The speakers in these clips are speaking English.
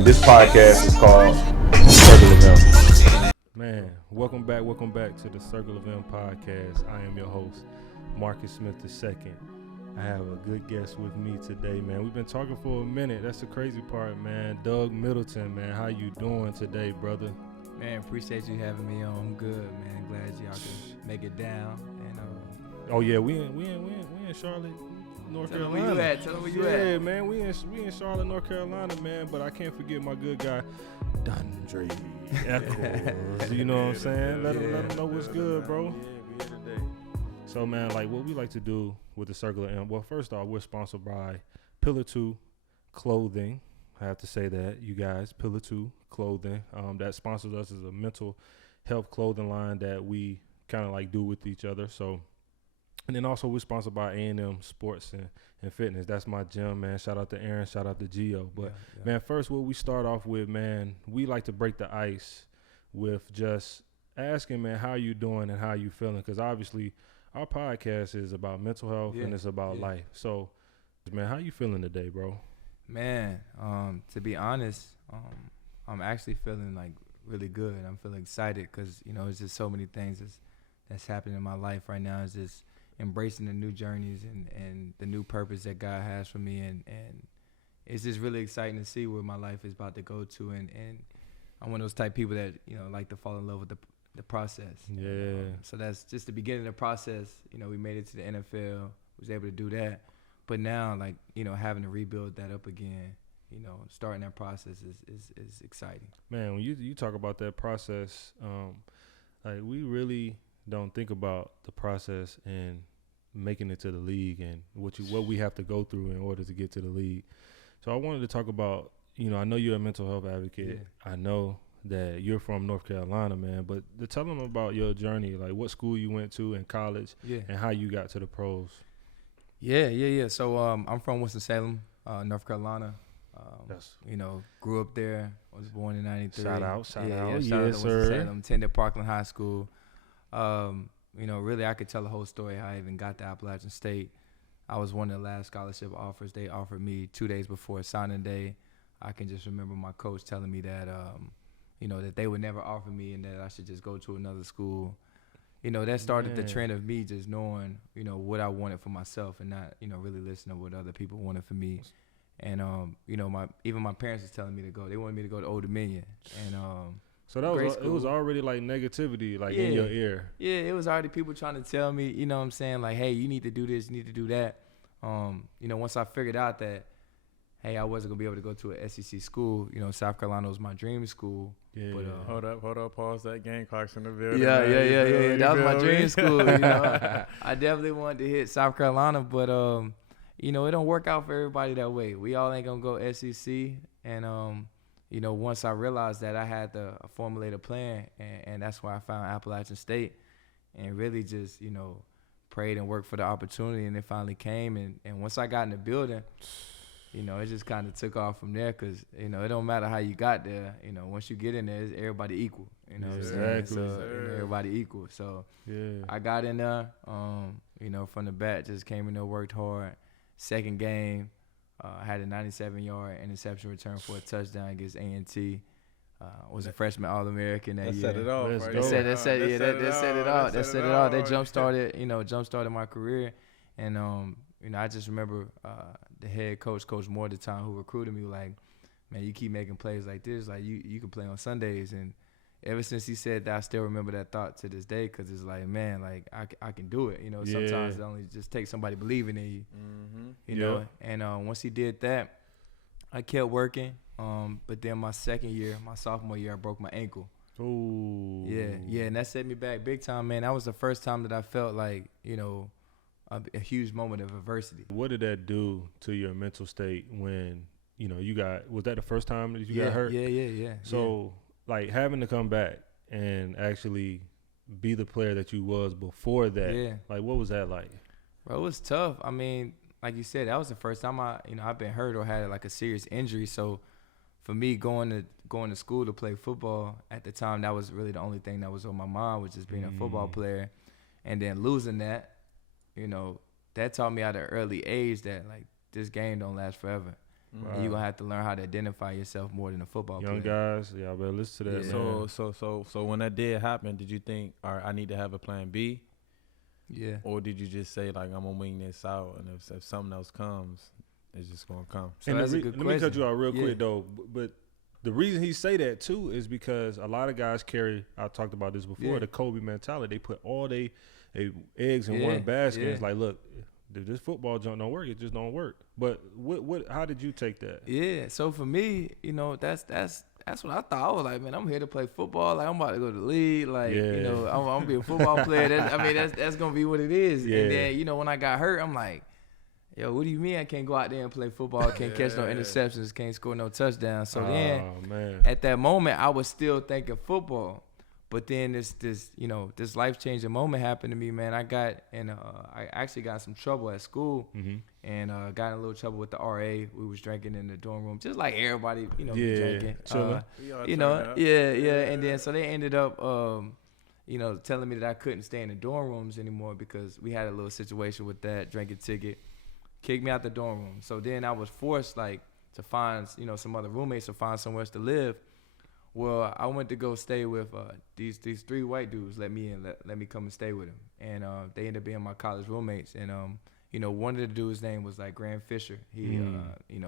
and this podcast is called Circle of M. Man, welcome back to the Circle of M podcast. I am your host, Marcus Smith II. I have a good guest with me today, man. We've been talking for a minute. That's the crazy part, man. Doug Middleton, man. How you doing today, brother? Man, appreciate you having me on. I'm good, man. Glad y'all can make it down. And oh yeah, we in Charlotte, North Carolina. Tell them where you at. Tell them where you at. Yeah, man. We in Charlotte, North Carolina, man. But I can't forget my good guy, Dundre Echols. You know what I'm saying? Let him know what's good, bro. Yeah, we here today. So, man, like what we like to do with the Circle of M. Well, first off, we're sponsored by Pillar 2 Clothing. I have to say that, you guys, Pillar 2 Clothing. That sponsors us as a mental health clothing line that we kind of like do with each other. So, and then also we're sponsored by A&M Sports and Fitness. That's my gym, man. Shout out to Aaron. Shout out to Gio. But, man, first what we start off with, man, we like to break the ice with just asking, man, how you doing and how you feeling? Because obviously our podcast is about mental health and it's about life. So, man, how you feeling today, bro? Man, to be honest, I'm actually feeling like really good. I'm feeling excited because, you know, it's just so many things that's happening in my life right now. It's just embracing the new journeys and the new purpose that God has for me. And it's just really exciting to see where my life is about to go to. And I'm one of those type of people that, you know, like to fall in love with the process. Yeah. So that's just the beginning of the process. You know, we made it to the NFL, was able to do that. But now, like, you know, having to rebuild that up again, you know, starting that process is exciting. Man, when you talk about that process, like we really don't think about the process and making it to the league and what we have to go through in order to get to the league. So I wanted to talk about, you know, I know you're a mental health advocate. Yeah. I know that you're from North Carolina, man, but to tell them about your journey, like what school you went to in college and how you got to the pros. Yeah. So I'm from Winston-Salem, North Carolina. You know, grew up there. Was born in '93. Shout out. Shout out to Yes, sir. Winston-Salem. Attended Parkland High School. You know, really, I could tell the whole story how I even got to Appalachian State. I was one of the last scholarship offers they offered me 2 days before signing day. I can just remember my coach telling me that, you know, that they would never offer me and that I should just go to another school. You know, that started the trend of me just knowing, you know, what I wanted for myself and not, you know, really listening to what other people wanted for me. And, you know, even my parents was telling me to go. They wanted me to go to Old Dominion. And so it was already like negativity, like in your ear. Yeah, it was already people trying to tell me, you know what I'm saying, like, hey, you need to do this, you need to do that. You know, once I figured out that, hey, I wasn't going to be able to go to an SEC school, you know, South Carolina was my dream school. Yeah. But, hold up, pause that. Gamecocks in the building. Yeah. That was my dream school, you know. I definitely wanted to hit South Carolina, but, you know, it don't work out for everybody that way. We all ain't going to go SEC. And, you know, once I realized that, I had to formulate a plan, and that's why I found Appalachian State and really just, you know, prayed and worked for the opportunity, and it finally came. And once I got in the building, you know, it just kind of took off from there because, you know, it don't matter how you got there. You know, once you get in there, it's everybody equal. You know what I'm saying? So, you know, everybody equal. So I got in there, you know, from the bat, just came in there, worked hard. Second game, had a 97-yard interception return for a touchdown against A&T. Was a freshman All-American that year. Set it off. That set it off. That jump-started my career. And, you know, I just remember the head coach, Coach Moore at the time, who recruited me, like, man, you keep making plays like this, like you can play on Sundays. And ever since he said that, I still remember that thought to this day because it's like, man, like I can do it. You know, sometimes it only just takes somebody believing in you. You know, and once he did that, I kept working. But then my sophomore year, I broke my ankle. Ooh. Yeah, and that set me back big time, man. That was the first time that I felt like, you know, a huge moment of adversity. What did that do to your mental state when, you know, was that the first time that you got hurt? Yeah. So, like, having to come back and actually be the player that you was before that, like, what was that like? Bro, it was tough. I mean, like you said, that was the first time I've been hurt or had, like, a serious injury. So, for me, going to school to play football, at the time, that was really the only thing that was on my mind, was just being a football player. And then losing that, you know, that taught me at an early age that, like, this game don't last forever. And you're gonna have to learn how to identify yourself more than a football Young player. guys, y'all better listen to that. Yeah. Man. So when that did happen, did you think, all right, I need to have a plan B? Yeah. Or did you just say, like, I'm going to wing this out, and if something else comes, it's just going to come? So And that's a good let me cut question. you out real Yeah. quick, though. But the reason he say that, too, is because a lot of guys carry, I talked about this before, Yeah. the Kobe mentality. They put all their eggs in Yeah, one basket. yeah. It's like, look, if this football junk don't work, it just don't work. But how did you take that? Yeah. So for me, that's what I thought. I was like, man, I'm here to play football. Like, I'm about to go to the league. Like, Yeah. I'm gonna be a football player. That's gonna be what it is. Yeah. And then, when I got hurt, I'm like, yo, what do you mean I can't go out there and play football? Can't catch no Yeah. interceptions. Can't score no touchdowns. So Oh, then, man. at that moment, I was still thinking football. But then this life-changing moment happened to me, man. I actually got in some trouble at school. Mm-hmm. And got in a little trouble with the RA. We was drinking in the dorm room, just like everybody, be Yeah, drinking. chilling. Yeah. And then so they ended up, telling me that I couldn't stay in the dorm rooms anymore because we had a little situation with that drinking ticket. Kicked me out the dorm room. So then I was forced to find some other roommates or find somewhere else to live. Well, I went to go stay with these 3 white dudes. Let me come and stay with them, and they ended up being my college roommates. And one of the dudes' name was like Graham Fisher. He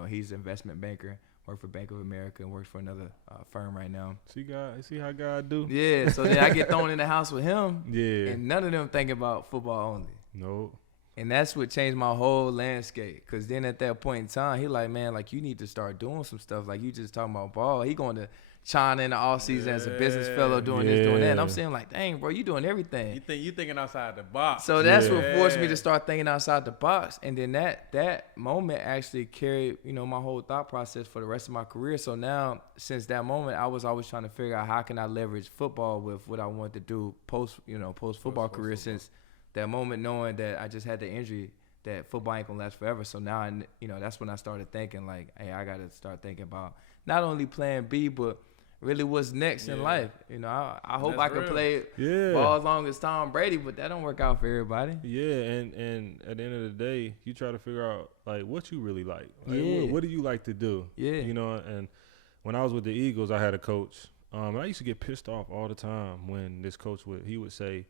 he's an investment banker, worked for Bank of America, and works for another firm right now. See how God do? Yeah. So then I get thrown in the house with him, Yeah. and none of them think about football only. No. And that's what changed my whole landscape. Cause then at that point in time, he like, man, like you need to start doing some stuff. Like you just talking about ball. He going to China in the off season as a business fellow doing this, doing that. And I'm saying like, dang, bro, you doing everything. You thinking outside the box. So that's what Yeah. forced me to start thinking outside the box. And then that moment actually carried, my whole thought process for the rest of my career. So now, since that moment, I was always trying to figure out how can I leverage football with what I wanted to do post football career. Since that moment, knowing that I just had the injury, that football ain't gonna last forever. So now, that's when I started thinking like, hey, I gotta start thinking about not only plan B, but really what's next in life. I hope I can play ball as long as Tom Brady, but that don't work out for everybody. Yeah, and at the end of the day, you try to figure out like what you really like. Yeah. What do you like to do? Yeah. And when I was with the Eagles, I had a coach. And I used to get pissed off all the time when this coach would say,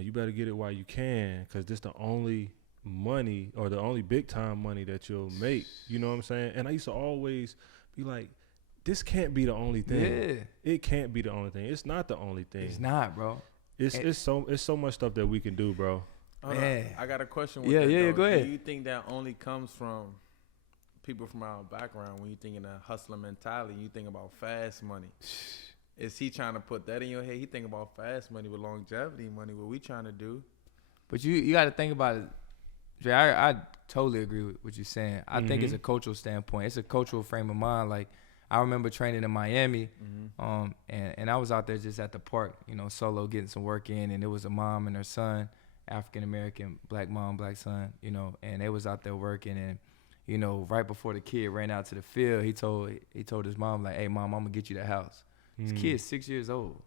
you better get it while you can, because this the only money or the only big time money that you'll make. You know what I'm saying? And I used to always be like, this can't be the only thing. Yeah. It can't be the only thing. It's not the only thing. It's not, bro. It's so much stuff that we can do, bro. Man. I got a question with Yeah, that, yeah, though. go ahead. Do you think that only comes from people from our background when you think in a hustler mentality, you think about fast money? Is he trying to put that in your head? He think about fast money with longevity money, what we trying to do. But you got to think about it. Dre, I totally agree with what you're saying. I think it's a cultural standpoint. It's a cultural frame of mind. Like, I remember training in Miami, and I was out there just at the park, solo getting some work in, and it was a mom and her son, African-American, black mom, black son, and they was out there working, and, right before the kid ran out to the field, he told his mom, like, hey, mom, I'm going to get you the house. His kid's 6 years old.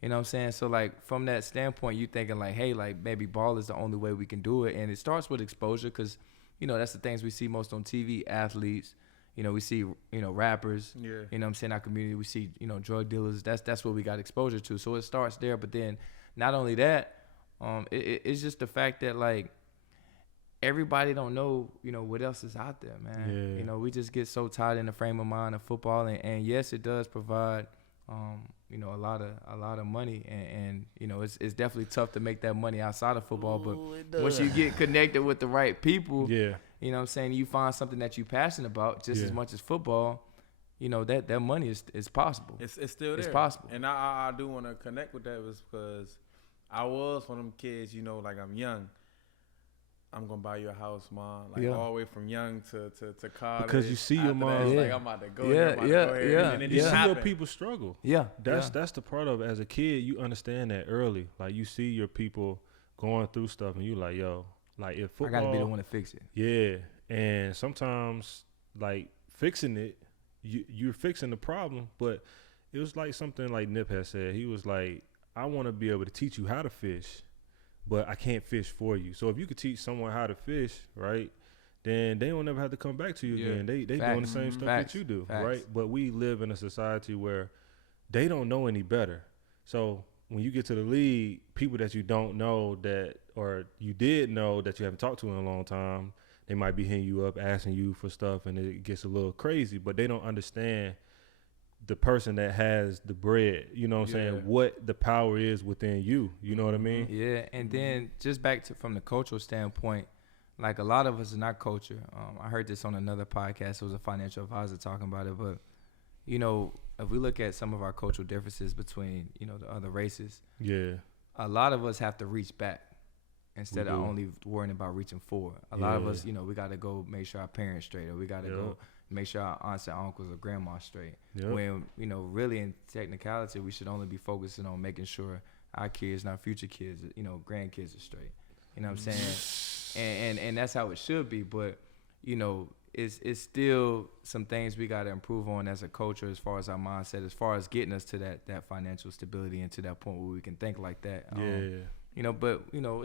You know what I'm saying? So, like, from that standpoint, you thinking, like, hey, like, maybe ball is the only way we can do it. And it starts with exposure because, that's the things we see most on TV, athletes. We see, rappers. Yeah. You know what I'm saying? Our community, we see, drug dealers. That's what we got exposure to. So, it starts there. But then not only that, it's just the fact that, like, everybody don't know, what else is out there, man. Yeah. We just get so tied in the frame of mind of football. And yes, it does provide – a lot of money, and it's definitely tough to make that money outside of football. But once you get connected with the right people, you know what I'm saying, you find something that you're passionate about just as much as football. That money is possible. It's still there. It's possible. And I do want to connect with that because I was one of them kids. Like I'm young. I'm gonna buy you a house, mom. Like all the way from young to college. Because you see your After mom. that, it's like I'm about to go there. I'm about to go here. And then it You just see your happened. people struggle. Yeah. That's the part of it. As a kid, you understand that early. Like, you see your people going through stuff, and you like, yo, like, if football. I gotta be the one to fix it. Yeah, and sometimes, like, fixing it, you're fixing the problem, but it was like something like Nip had said. He was like, I want to be able to teach you how to fish, but I can't fish for you. So if you could teach someone how to fish, right, then they don't ever have to come back to you Yeah. again. They Facts. doing the same stuff Facts. that you do, Facts. right? But we live in a society where they don't know any better. So when you get to the league, people that you don't know that, or you did know that you haven't talked to in a long time, they might be hitting you up, asking you for stuff, and it gets a little crazy, but they don't understand the person that has the bread, you know what I'm saying, what the power is within you, you know what I mean? Yeah, and then just back to from the cultural standpoint, like a lot of us in our culture, I heard this on another podcast. It was a financial advisor talking about it, but you know, if we look at some of our cultural differences between, you know, the other races, a lot of us have to reach back instead of only worrying about reaching forward. A lot of us, you know, we got to go make sure our parents straight, or we got to go make sure our aunts and uncles or grandma straight. When, you know, really in technicality, we should only be focusing on making sure our kids and our future kids, you know, grandkids are straight. You know what I'm saying? And that's how it should be. But, you know, it's still some things we got to improve on as a culture, as far as our mindset, as far as getting us to that financial stability and to that point where we can think like that. You know, but, you know,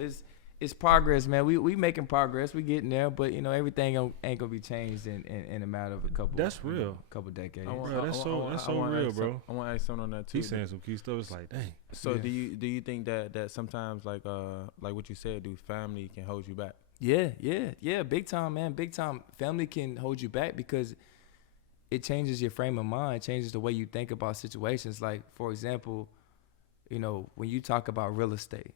it's progress, man. We making progress. We getting there, but you know, everything ain't gonna be changed in a matter of a couple. That's real. You know, couple decades. That's so real, bro. I want to ask something on that too. He's saying some key stuff. It's like, dang. So do you think that sometimes like what you said, family can hold you back? Yeah. Big time, man. Big time. Family can hold you back because it changes your frame of mind, changes the way you think about situations. Like, for example, you know, when you talk about real estate,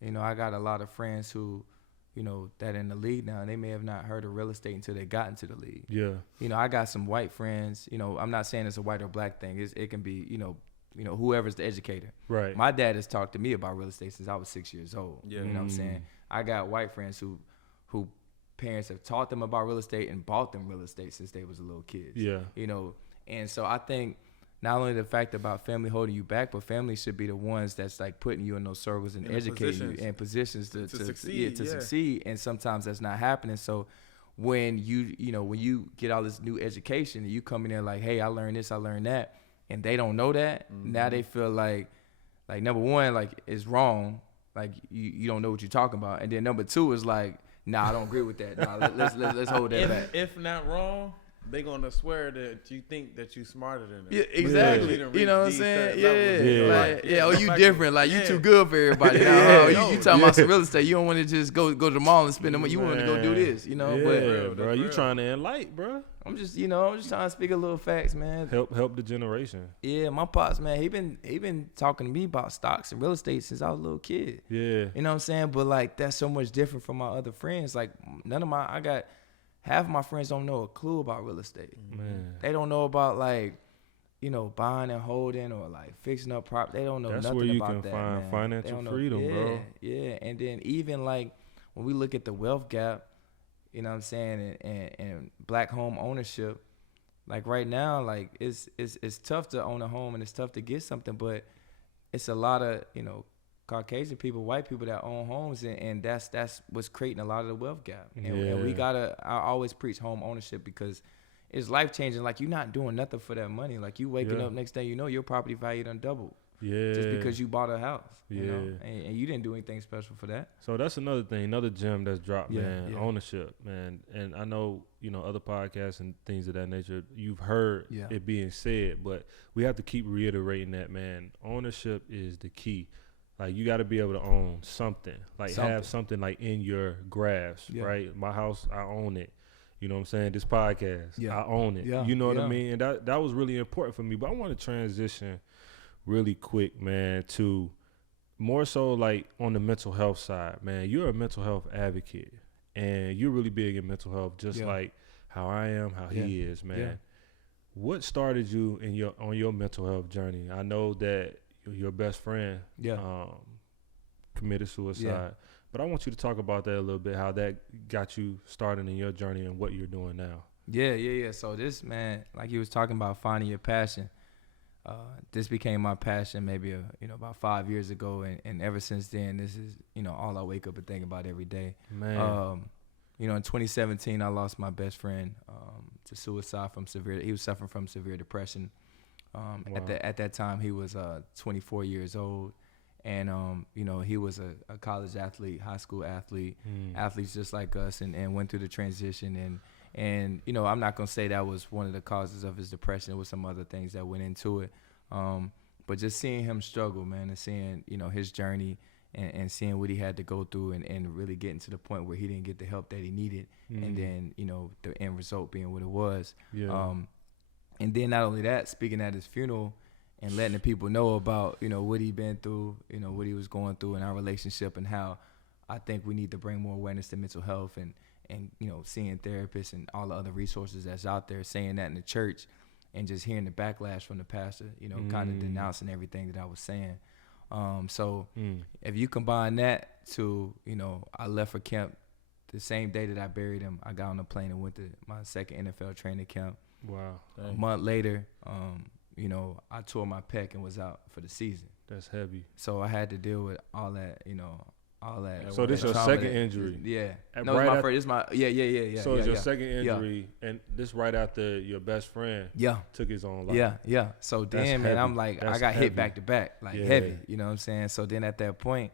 you know, I got a lot of friends who, you know, that in the league now, and they may have not heard of real estate until they got into the league. Yeah. You know, I got some white friends, you know, I'm not saying it's a white or black thing. It can be, you know, whoever's the educator. Right. My dad has talked to me about real estate since I was 6 years old. Yeah. You know what I'm saying? I got white friends who parents have taught them about real estate and bought them real estate since they was a little kids. Yeah. You know, and so I think not only the fact about family holding you back, but family should be the ones that's like putting you in those circles and educating you in positions to succeed. And sometimes that's not happening. So when when you get all this new education and you come in there like, hey, I learned this, I learned that, and they don't know that, now they feel like number one, like it's wrong. Like you don't know what you're talking about. And then number two is like, nah, I don't agree with that. Nah, let's hold that back. If not wrong, they gonna swear that you think that you smarter than them. Yeah, exactly. You know what I'm saying? Oh, you different. Like, you too good for everybody. You talking about some real estate. You don't want to just go to the mall and spend the money. You want to go do this, you know? Yeah, bro. You trying to enlighten, bro. I'm just trying to speak a little facts, man. Help the generation. Yeah, my pops, man, he been talking to me about stocks and real estate since I was a little kid. Yeah. You know what I'm saying? But, like, that's so much different from my other friends. Like, half of my friends don't know a clue about real estate. Man. They don't know about, like, you know, buying and holding or, like, fixing up property. They don't know nothing about that. That's where you can find financial freedom, bro. Yeah. And then even, like, when we look at the wealth gap, you know what I'm saying, and black home ownership, like right now, like it's tough to own a home and it's tough to get something, but it's a lot of, you know, Caucasian people, white people that own homes, and that's what's creating a lot of the wealth gap. And we I always preach home ownership because it's life changing. Like, you're not doing nothing for that money. Like, you waking up next day, you know, your property value done doubled. Yeah. Just because you bought a house. You know? And you didn't do anything special for that. So that's another thing, another gem that's dropped, man. Ownership, man. And I know, you know, other podcasts and things of that nature, you've heard it being said, but we have to keep reiterating that, man. Ownership is the key. Like, you got to be able to own something. Like, have something, like, in your grasp, right? My house, I own it. You know what I'm saying? This podcast, I own it. You know what I mean? And that was really important for me. But I want to transition really quick, man, to more so like on the mental health side, man. You're a mental health advocate, and you're really big in mental health, just like how I am, how he is, man. What started you on your mental health journey? I know that your best friend committed suicide, but I want you to talk about that a little bit, how that got you started in your journey and what you're doing now. Yeah. So this, man, like you was talking about finding your passion. This became my passion maybe about 5 years ago, and ever since then, this is all I wake up and think about every day. Man, in 2017, I lost my best friend to suicide he was suffering from severe depression. Wow. At that time, he was 24 years old, And you know, he was a college athlete, high school athlete, athletes just like us, and went through the transition. And you know, I'm not gonna say that was one of the causes of his depression. It was some other things that went into it. But just seeing him struggle, man, and seeing, you know, his journey and seeing what he had to go through, and really getting to the point where he didn't get the help that he needed, and then, you know, the end result being what it was. Yeah. And then not only that, speaking at his funeral and letting the people know about, you know, what he'd been through, you know, what he was going through in our relationship, and how I think we need to bring more awareness to mental health, and you know, seeing therapists and all the other resources that's out there, saying that in the church, and just hearing the backlash from the pastor, you know, kind of denouncing everything that I was saying. So if you combine that to, you know, I left for camp the same day that I buried him. I got on a plane and went to my second NFL training camp. Wow. A month later, you know, I tore my pec and was out for the season. That's heavy. So I had to deal with all that, you know, all that. So this your trauma second injury? Yeah. Right No, it's my first. It's my yeah. So it's your second injury, and this right after your best friend took his own life. Yeah. So That's then, man, heavy. I'm like, That's I got heavy. hit back to back, like heavy. You know what I'm saying? So then at that point,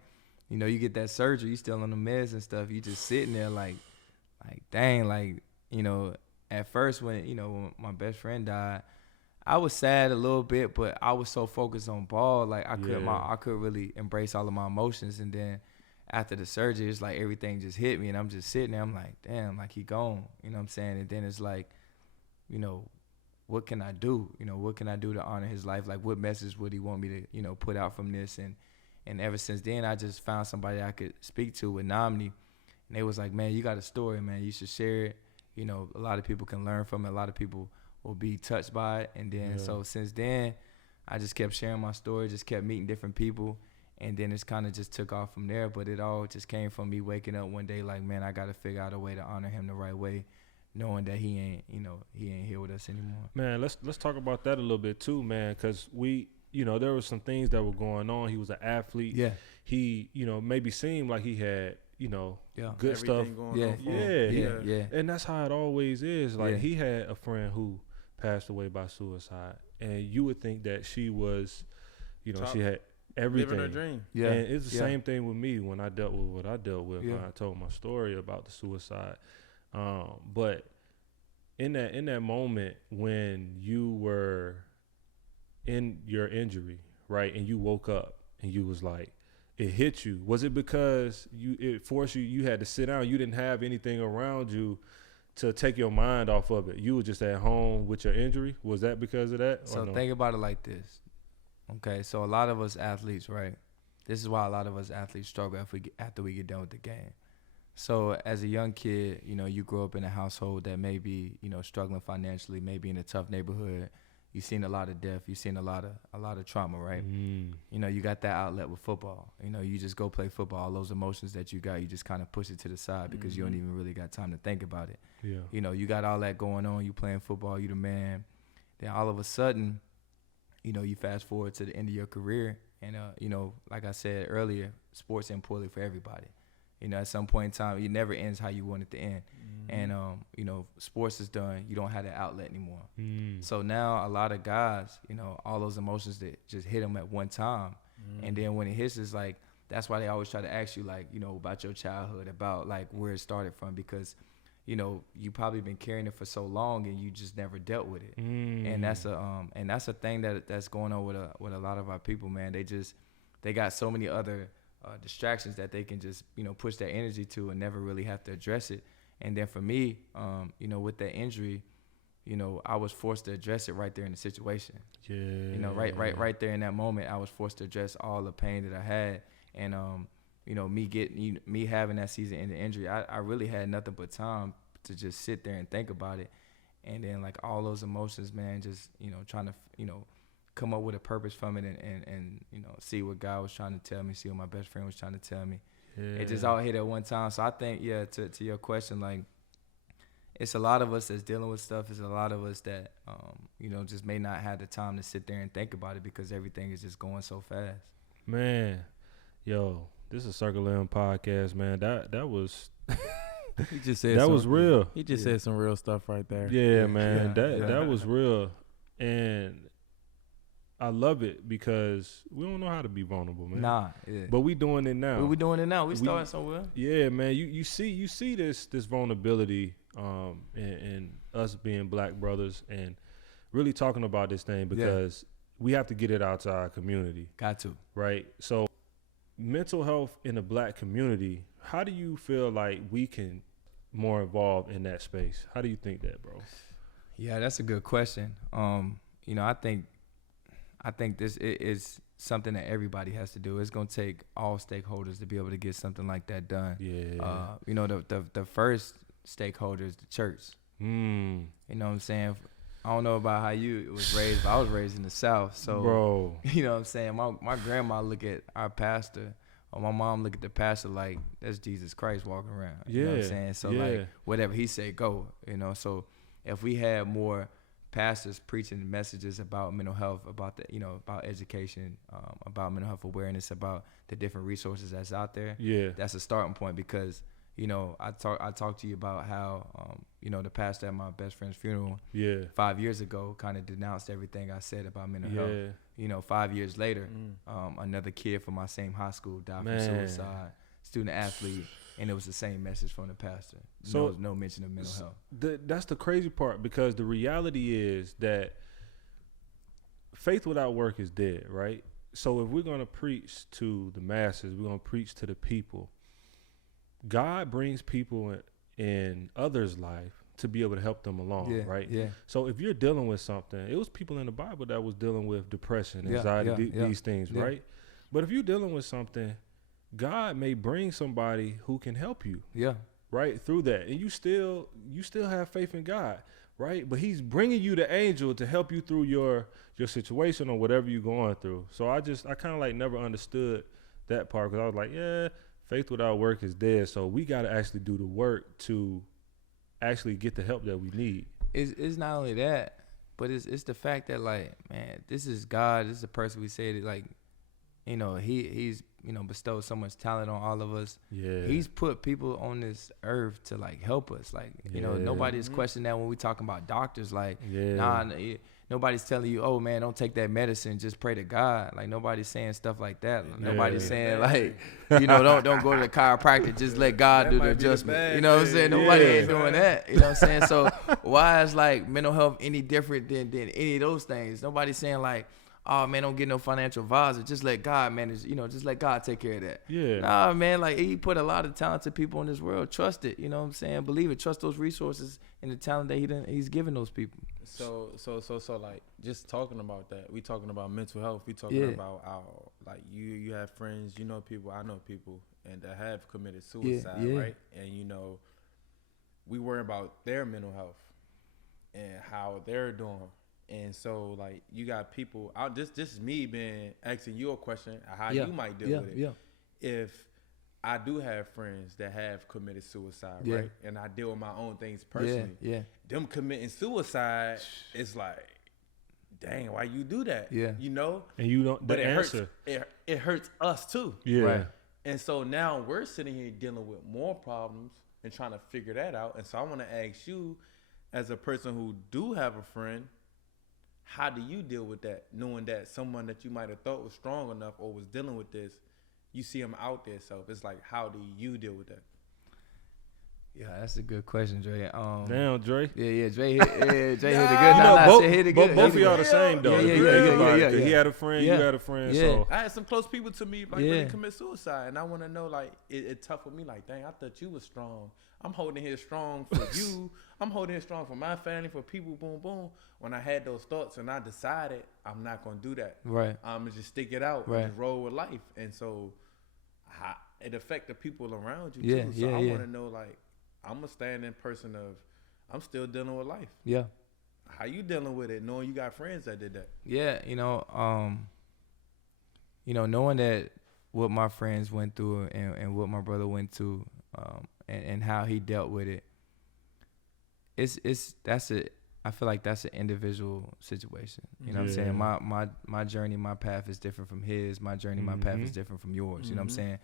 you know, you get that surgery, you still on the meds and stuff. You just sitting there like dang, like, you know, at first when my best friend died, I was sad a little bit, but I was so focused on ball, like I could really embrace all of my emotions. And then after the surgery, it's like everything just hit me, and I'm just sitting there. I'm like, damn, like he gone. You know what I'm saying? And then it's like, you know, what can I do? You know, what can I do to honor his life? Like, what message would he want me to, you know, put out from this? And ever since then, I just found somebody I could speak to with Nomni, and they was like, man, you got a story, man. You should share it. You know, a lot of people can learn from it. A lot of people will be touched by it. And then so since then, I just kept sharing my story, just kept meeting different people. And then it's kind of just took off from there. But it all just came from me waking up one day like, man, I got to figure out a way to honor him the right way, knowing that he ain't here with us anymore. Man, let's talk about that a little bit too, man, because we, you know, there were some things that were going on. He was an athlete. Yeah. He, you know, maybe seemed like he had, you know, good Everything stuff. going on for him. Yeah. And that's how it always is. Like, he had a friend who passed away by suicide, and you would think that she was, you know, she had everything. Living her dream. Yeah. And it's the same thing with me when I dealt with what I dealt with when I told my story about the suicide. But in that moment when you were in your injury, right, and you woke up and you was like, it hit you. Was it because it forced you had to sit down? You didn't have anything around you to take your mind off of it. You were just at home with your injury. Was that because of that? So think about it like this. Okay, so a lot of us athletes, right? This is why a lot of us athletes struggle after we get done with the game. So as a young kid, you know, you grow up in a household that may be, you know, struggling financially, maybe in a tough neighborhood. You've seen a lot of death. You've seen a lot of trauma, right? You know, you got that outlet with football. You know, you just go play football. All those emotions that you got, you just kind of push it to the side because you don't even really got time to think about it. Yeah. You know, you got all that going on. You playing football. You the man. Then all of a sudden, you know, you fast forward to the end of your career, and you know, like I said earlier, sports end poorly for everybody. You know, at some point in time, it never ends how you want it to end. And you know, sports is done. You don't have that outlet anymore. So now a lot of guys, you know, all those emotions that just hit them at one time, and then when it hits, it's like, that's why they always try to ask you, like, you know, about your childhood, about like where it started from, because, you know, you probably been carrying it for so long and you just never dealt with it. And that's a thing that's going on with a lot of our people, man. They got so many other distractions that they can just, you know, push their energy to and never really have to address it. And then for me, you know, with that injury, you know, I was forced to address it right there in the situation. Yeah. You know, right there in that moment, I was forced to address all the pain that I had. And you know, me having that season-ending injury, I really had nothing but time to just sit there and think about it. And then like all those emotions, man, just, you know, trying to, you know, come up with a purpose from it and you know, see what God was trying to tell me, see what my best friend was trying to tell me. Yeah. It just all hit at one time. So I think, to your question, like, it's a lot of us that's dealing with stuff. It's a lot of us that, you know, just may not have the time to sit there and think about it because everything is just going so fast. Man, yo, this is Circle M podcast, man. That was he just said that was real. He just said some real stuff right there. Yeah, man. That was real. And I love it because we don't know how to be vulnerable, man. Nah, yeah. But we doing it now. We doing it now. We starting somewhere. Yeah, man. You see this vulnerability in us being black brothers and really talking about this thing because we have to get it out to our community. Got to. Right? So mental health in the black community, how do you feel like we can more involved in that space? How do you think that, bro? Yeah, that's a good question. You know, I think this is something that everybody has to do. It's gonna take all stakeholders to be able to get something like that done. Yeah. You know, the first stakeholder is the church. You know what I'm saying? I don't know about how you was raised, but I was raised in the South. So, bro, you know what I'm saying? My grandma look at our pastor, or my mom look at the pastor like that's Jesus Christ walking around. You know what I'm saying? So like whatever he say, go. You know, so if we had more pastors preaching messages about mental health, about about education, about mental health awareness, about the different resources that's out there. Yeah, that's a starting point because I talked to you about how the pastor at my best friend's funeral 5 years ago kind of denounced everything I said about mental health. 5 years later, another kid from my same high school died from suicide, student athlete. And it was the same message from the pastor. So no mention of mental health. That's the crazy part because the reality is that faith without work is dead, right? So if we're going to preach to the masses, we're going to preach to the people, God brings people in others' life to be able to help them along, right? Yeah. So if you're dealing with something, it was people in the Bible that was dealing with depression, anxiety, these things, right? But if you're dealing with something, God may bring somebody who can help you. Yeah. Right? Through that. And you still have faith in God, right? But he's bringing you the angel to help you through your situation or whatever you're going through. So I kind of like never understood that part because I was like, faith without work is dead. So we got to actually do the work to actually get the help that we need. It's not only that, but it's the fact that like, man, this is God. This is the person we say that like, he's bestowed so much talent on all of us. Yeah. He's put people on this earth to like help us. Like, nobody's questioning that when we talking about doctors. Like, nobody's telling you, oh man, don't take that medicine. Just pray to God. Like nobody's saying stuff like that. Nobody's saying like, don't go to the chiropractor. Just let God do the adjustment. You know what I'm saying? Nobody ain't doing that. You know what I'm saying? So why is like mental health any different than any of those things? Nobody's saying like, oh man, don't get no financial advisor. Just let God manage. Just let God take care of that. Yeah. Nah, man, like he put a lot of talented people in this world. Trust it. You know what I'm saying? Believe it. Trust those resources and the talent that he's given those people. So like just talking about that. We talking about mental health. We talking about our like you have friends. You know people. I know people and that have committed suicide, right? And we worry about their mental health and how they're doing. And so, like, you got people out. This is me being asking you a question how you might deal with it. Yeah. If I do have friends that have committed suicide, right, and I deal with my own things personally, them committing suicide, it's like, dang, why you do that? Yeah, and you don't. But it hurts us too. Yeah. Right? And so now we're sitting here dealing with more problems and trying to figure that out. And so I want to ask you, as a person who do have a friend. How do you deal with that, knowing that someone that you might have thought was strong enough or was dealing with this, you see them out there? So it's like, how do you deal with that? Yeah, that's a good question, Dre. Damn, Dre. Yeah, Dre hit it good. Hit it good. Both of y'all the same, though. Yeah. He had a friend, you had a friend. Yeah. So I had some close people to me like really commit suicide, and I want to know like it tough with me. Like, dang, I thought you was strong. I'm holding here strong for you. I'm holding here strong for my family, for people. Boom, boom. When I had those thoughts and I decided I'm not gonna do that. Right. I'm gonna just stick it out and just roll with life. And so, it affect the people around you too. So I want to know like. I'm a standing person of, I'm still dealing with life. Yeah. How you dealing with it, knowing you got friends that did that? Yeah, knowing that what my friends went through and what my brother went through, and how he dealt with it. I feel like that's an individual situation. You know what I'm saying? My journey, my path is different from his. My journey, my path is different from yours. You know what I'm saying?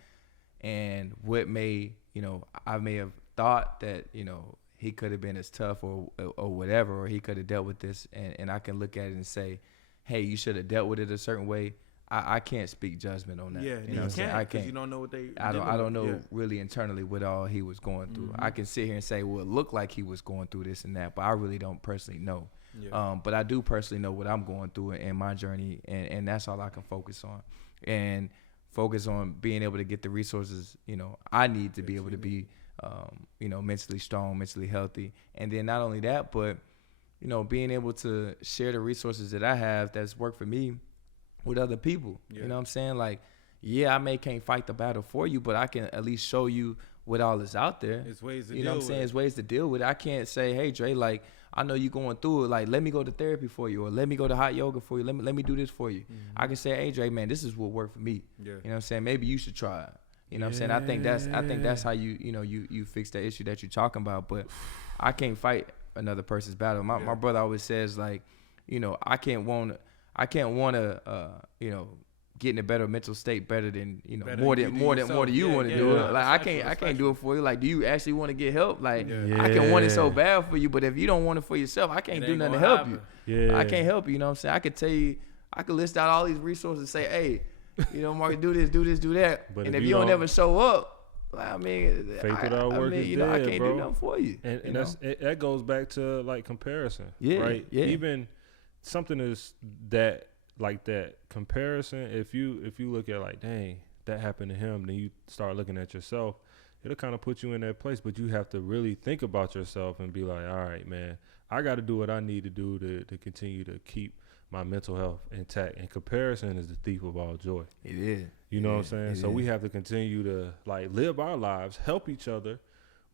And what I may have thought that he could have been as tough or whatever, or he could have dealt with this, and I can look at it and say, hey, you should have dealt with it a certain way. I can't speak judgment on that. Yeah, you know what I'm saying? I can't. You don't know what they. I don't know really internally what all he was going through. I can sit here and say, well, it looked like he was going through this and that, but I really don't personally know. Yeah. But I do personally know what I'm going through in my journey, and that's all I can focus on, and focus on being able to get the resources, I need to be able to be, mentally strong, mentally healthy, and then not only that, but being able to share the resources that I have that's worked for me with other people. Yeah. You know what I'm saying? Like, I can't fight the battle for you, but I can at least show you what all is out there. It's ways to deal with it. You know what I'm saying? It's It's ways to deal with it. I can't say, hey, Dre, like, I know you going through it. Like, let me go to therapy for you, or let me go to hot yoga for you. Let me do this for you. I can say, hey, Dre, man, this is what worked for me. Yeah. You know what I'm saying? Maybe you should try it. You know what I'm saying? I think that's how you fix that issue that you're talking about. But I can't fight another person's battle. My brother always says, like, I can't want to get in a better mental state better than more than you want to do it. Like, I can't do it for you. Like, do you actually want to get help? Like, I can want it so bad for you, but if you don't want it for yourself, I can't do nothing to help you. Yeah. I can't help you. You know what I'm saying? I could tell you, I could list out all these resources and say, hey, Mark, do this, do that. But and if you don't ever show up, I mean, faith without work is dead, I can't bro. do nothing for you. And that goes back to like comparison, right? Yeah. Even something is that like that comparison. If you look at like, dang, that happened to him, then you start looking at yourself. It'll kind of put you in that place, but you have to really think about yourself and be like, all right, man, I got to do what I need to do to continue to keep my mental health intact. And comparison is the thief of all joy. It is. You know what I'm saying? So we have to continue to like live our lives, help each other,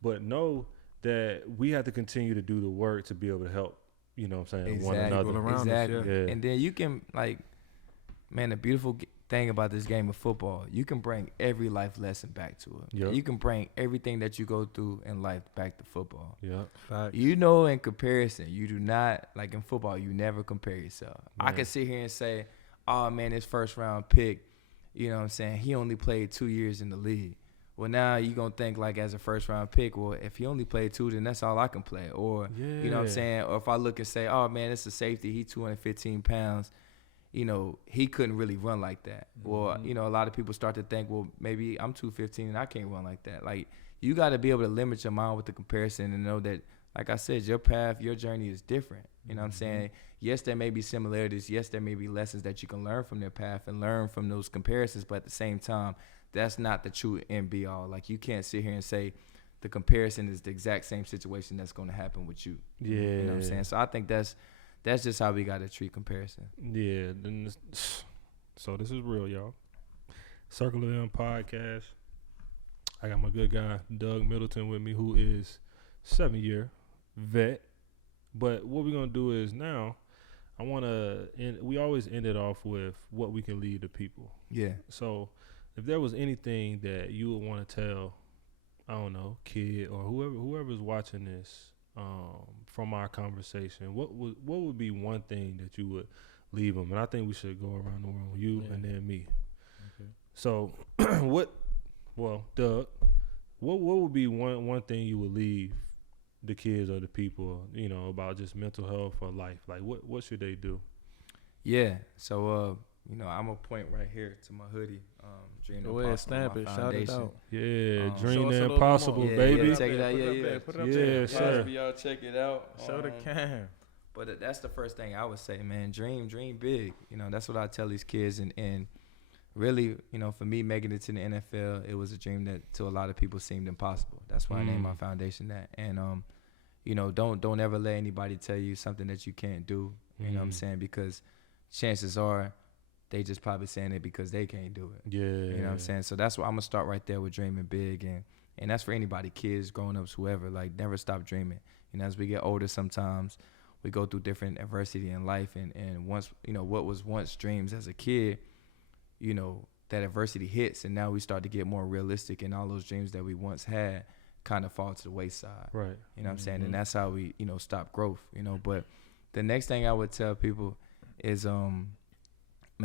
but know that we have to continue to do the work to be able to help, you know what I'm saying, one another. Exactly. Yeah. And then you can, like, man, the beautiful thing about this game of football, you can bring every life lesson back to it. Yep. You can bring everything that you go through in life back to football. Yeah. In comparison, you do not, like in football, you never compare yourself. Man. I can sit here and say, oh, man, this first round pick, you know what I'm saying, he only played 2 years in the league. Well, now you're going to think, like, as a first-round pick, well, if he only played 2, then that's all I can play. Or, you know what I'm saying? Or if I look and say, oh, man, it's a safety. He 215 pounds. He couldn't really run like that. Well, a lot of people start to think, well, maybe I'm 215 and I can't run like that. Like, you got to be able to limit your mind with the comparison and know that, like I said, your path, your journey is different. You know what I'm saying? Yes, there may be similarities. Yes, there may be lessons that you can learn from their path and learn from those comparisons. But at the same time, that's not the true end be all. Like, you can't sit here and say the comparison is the exact same situation that's going to happen with you. Yeah. You know what I'm saying? So I think that's just how we got to treat comparison. Yeah. So this is real, y'all. Circle of M podcast. I got my good guy, Doug Middleton, with me, who is 7-year vet. But what we're going to do is now, we always end it off with what we can leave to people. Yeah. So if there was anything that you would want to tell, I don't know, kid or whoever's watching this from our conversation, what would be one thing that you would leave them? And I think we should go around the room, you and then me. Okay. So Doug, what would be one thing you would leave the kids or the people, about just mental health or life? Like, what should they do? Yeah. So, I'm a point right here to my hoodie. Dream Go ahead, stamp it. Shout it out. Yeah, dream show us a the little impossible, more. baby. Yeah, check it out. Yeah. Put it up Yeah, there. sir. Y'all check it out. Show the cam. But that's the first thing I would say, man. Dream big. That's what I tell these kids. And really, for me, making it to the NFL, it was a dream that to a lot of people seemed impossible. That's why I named my foundation that. And, don't ever let anybody tell you something that you can't do. You know what I'm saying? Because chances are they just probably saying it because they can't do it. Yeah. You know what I'm saying? So that's why I'm going to start right there with dreaming big. And that's for anybody, kids, grown-ups, whoever. Like, never stop dreaming. As we get older sometimes, we go through different adversity in life. And once, what was once dreams as a kid, that adversity hits. And now we start to get more realistic. And all those dreams that we once had kind of fall to the wayside. Right. You know what I'm saying? And that's how we, stop growth, But the next thing I would tell people is, man,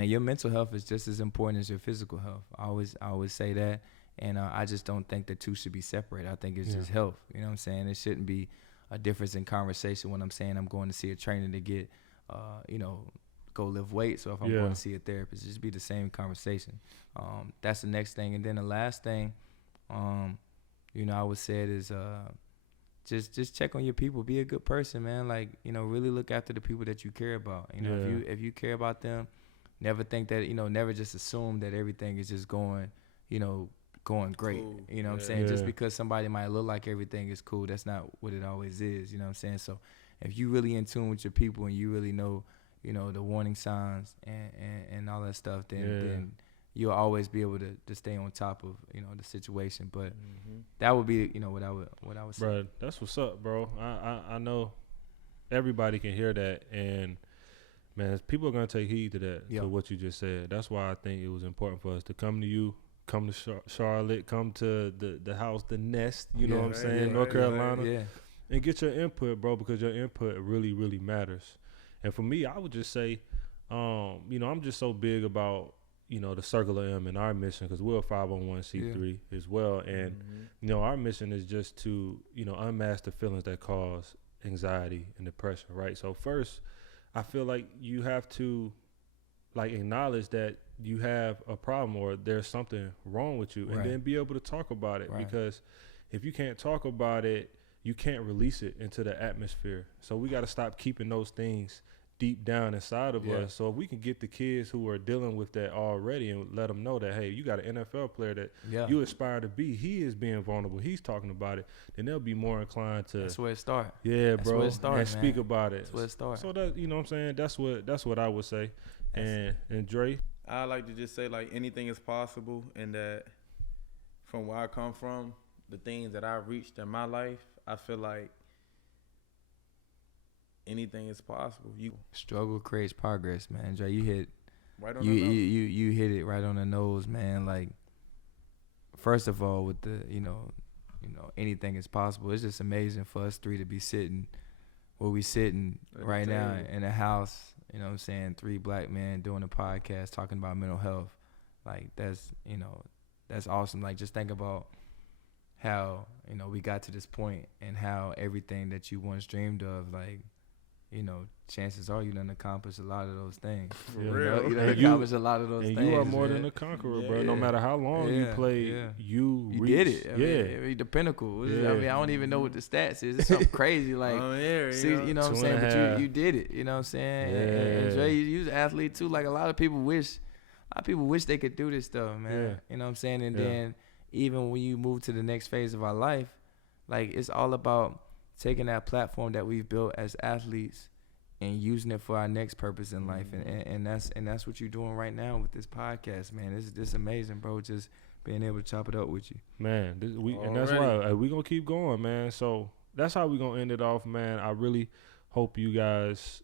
your mental health is just as important as your physical health. I always say that. And I just don't think the two should be separated. I think it's just health. You know what I'm saying? It shouldn't be a difference in conversation when I'm saying I'm going to see a trainer to get, go lift weights or if I'm going to see a therapist. Just be the same conversation. That's the next thing. And then the last thing, you know, I would say it is just check on your people. Be a good person, man. Like, you know, really look after the people that you care about. You know, if you care about them, never think that, you know, never just assume that everything is just going, you know, going great. Cool. You know what I'm saying? Just because somebody might look like everything is cool, that's not what it always is. You know what I'm saying? So if you really in tune with your people and you really know, you know, the warning signs and all that stuff, then you'll always be able to stay on top of, you know, the situation. But that would be, you know, what I would say. Bro, that's what's up, bro. I know everybody can hear that, and man, people are gonna take heed to that, to what you just said. That's why I think it was important for us to come to you, come to Charlotte, come to the house, the nest. You know what I'm saying, North Carolina, and get your input, bro, because your input really, really matters. And for me, I would just say, you know, I'm just so big about, you know, the Circle of M and our mission, because we're a 501c3 as well. And, you know, our mission is just to, you know, unmask the feelings that cause anxiety and depression, right? So first, I feel like you have to, like, acknowledge that you have a problem or there's something wrong with you, and then be able to talk about it. Because if you can't talk about it, you can't release it into the atmosphere. So we got to stop keeping those things deep down inside of us. So if we can get the kids who are dealing with that already and let them know that, hey, you got an NFL player that you aspire to be, he is being vulnerable, he's talking about it, then they'll be more inclined to. That's where it starts. Yeah, that's bro. Where it starts, and speak about it. That's where it starts. So that, you know what I'm saying, that's what I would say. And Dre, I like to just say, like, anything is possible, and that from where I come from, the things that I reached in my life, I feel like anything is possible. You struggle creates progress, man. Dre, you hit right on the nose. You hit it right on the nose, man. Like, first of all, with the you know, anything is possible. It's just amazing for us three to be sitting where we sitting right now in a house. You know what I'm saying? 3 black men doing a podcast talking about mental health. Like, that's, you know, that's awesome. Like, just think about how, you know, we got to this point and how everything that you once dreamed of, like, you know, chances are you done accomplished a lot of those things. For real. You done accomplished a lot of those things. And you are more than a conqueror, bro. No matter how long you played, you did it. I mean, the pinnacle. I mean, I don't even know what the stats is. It's something crazy. Like, you know what I'm saying? But you did it. You know what I'm saying? And Dre, you was an athlete too. Like, a lot of people wish they could do this stuff, man. You know what I'm saying? And then even when you move to the next phase of our life, like, it's all about taking that platform that we've built as athletes and using it for our next purpose in life. And that's what you're doing right now with this podcast, man. It's amazing, bro, just being able to chop it up with you. Man, and that's why we going to keep going, man. So that's how we going to end it off, man. I really hope you guys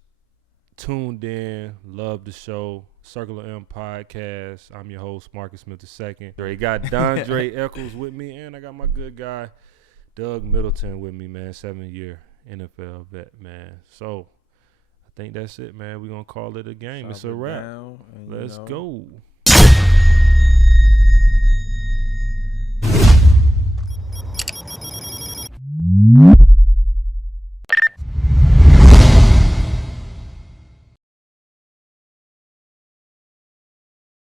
tuned in, love the show, Circle of M podcast. I'm your host, Marcus Smith II. I got Dondre Eccles with me, and I got my good guy, Doug Middleton, with me, man. 7-year NFL vet, man. So I think that's it, man. We're going to call it a game. It's a wrap. Let's go.